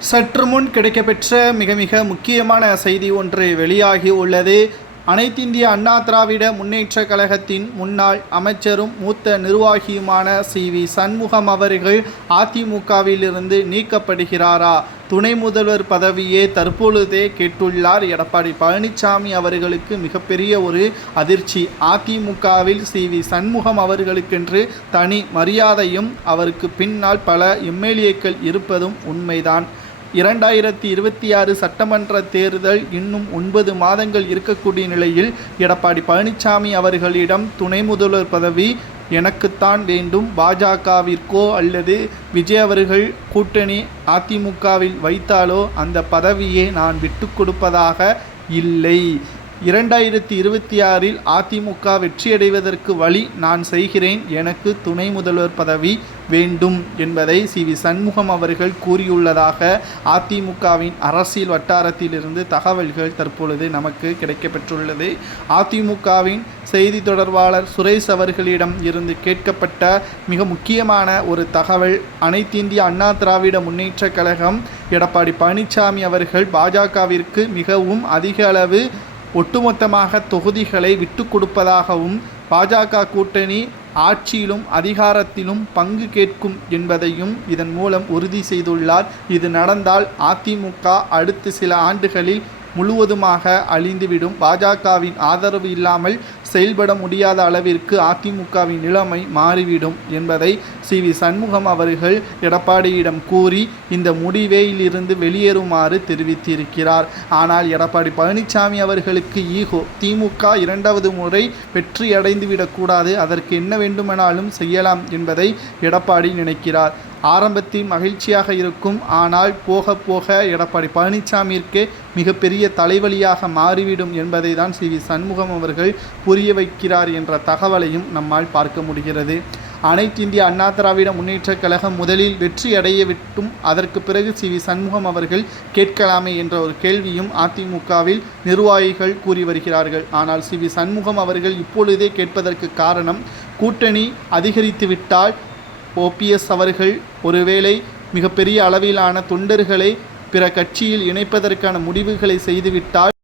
சற்று முன் கிடைக்கப்பெற்ற மிக மிக முக்கியமான செய்தி ஒன்று வெளியாகி உள்ளது. அனைத்திந்திய அண்ணா திராவிட முன்னேற்ற கழகத்தின் முன்னாள் அமைச்சரும் மூத்த நிர்வாகியுமான சி. வி. சண்முகம் அவர்கள் அதிமுகவிலிருந்து நீக்கப்படுகிறாரா? துணை முதல்வர் பதவியே தற்பொழுதே கேட்டுள்ளார் எடப்பாடி பழனிசாமி அவர்களுக்கு மிகப்பெரிய ஒரு அதிர்ச்சி. அதிமுகவில் சி. வி. சண்முகம் அவர்களுக்கென்று தனி மரியாதையும் அவருக்கு பின்னால் பல எம்எல்ஏக்கள் இருப்பதும் உண்மைதான். இரண்டாயிரத்தி இருபத்தி ஆறு சட்டமன்ற தேர்தல் இன்னும் ஒன்பது மாதங்கள் இருக்கக்கூடிய நிலையில் எடப்பாடி பழனிசாமி அவர்களிடம் துணை முதல்வர் பதவி எனக்குத்தான் வேண்டும். பாஜகவிற்கோ அல்லது விஜய் அவர்கள் கூட்டணி அதிமுகவில் வைத்தாலோ அந்த பதவியை நான் விட்டு கொடுப்பதாக இல்லை. இரண்டாயிரத்தி இருபத்தி ஆறில் அதிமுக வெற்றியடைவதற்கு வழி நான் செய்கிறேன் எனக்கு துணை முதல்வர் பதவி வேண்டும் என்பதை சி வி சண்முகம் அவர்கள் கூறியுள்ளதாக அதிமுகவின் அரசியல் வட்டாரத்திலிருந்து தகவல்கள் தற்பொழுது நமக்கு கிடைக்கப்பெற்றுள்ளது. அதிமுகவின் செய்தி தொடர்பாளர் சுரேஷ் அவர்களிடம் இருந்து கேட்கப்பட்ட மிக முக்கியமான ஒரு தகவல் அனைத்திந்திய அண்ணா திராவிட முன்னேற்றக் கழகம் எடப்பாடி பழனிசாமி அவர்கள் பாஜகவிற்கு மிகவும் அதிக அளவு ஒட்டுமொத்தமாக தொகுதிகளை விட்டு கொடுப்பதாகவும் பாஜக கூட்டணி ஆட்சியிலும் அதிகாரத்திலும் பங்கு கேட்கும் என்பதையும் இதன் மூலம் உறுதி செய்துள்ளார். இது நடந்தால் அதிமுக அடுத்து சில ஆண்டுகளில் முழுவதுமாக அழிந்துவிடும். பாஜகவின் ஆதரவு இல்லாமல் செயல்பட முடியாத அளவிற்கு அதிமுகவின் நிலைமை மாறிவிடும் என்பதை சி வி சண்முகம் அவர்கள் எடப்பாடியிடம் கூறி இந்த முடிவேயிலிருந்து வெளியேறுமாறு தெரிவித்திருக்கிறார். ஆனால் எடப்பாடி பழனிசாமி அவர்களுக்கு ஈகோ திமுக இரண்டாவது முறை வெற்றியடைந்துவிடக்கூடாது அதற்கு என்ன வேண்டுமானாலும் செய்யலாம் என்பதை எடப்பாடி நினைக்கிறார். ஆரம்பத்தில் மகிழ்ச்சியாக இருக்கும் ஆனால் போக போக எடப்பாடி பழனிசாமியிற்கே மிகப்பெரிய தலைவலியாக மாறிவிடும் என்பதை தான் சி வி சண்முகம் அவர்கள் புரிய வைக்கிறார் என்ற தகவலையும் நம்மால் பார்க்க முடிகிறது. அனைத்து இந்திய அண்ணா திராவிட முன்னேற்றக் கழகம் முதலில் வெற்றி அடைய விட்டும் அதற்கு பிறகு சி வி சண்முகம் அவர்கள் கேட்கலாமே என்ற ஒரு கேள்வியும் அதிமுகவில் நிர்வாகிகள் கூறி வருகிறார்கள். ஆனால் சி வி சண்முகம் அவர்கள் இப்பொழுதே கேட்பதற்கு காரணம் கூட்டணி அதிகரித்துவிட்டால் ஓபிஎஸ் அவர்கள் ஒருவேளை மிகப்பெரிய அளவிலான தொண்டர்களை பிற கட்சியில் இணைப்பதற்கான முடிவுகளை செய்துவிட்டால்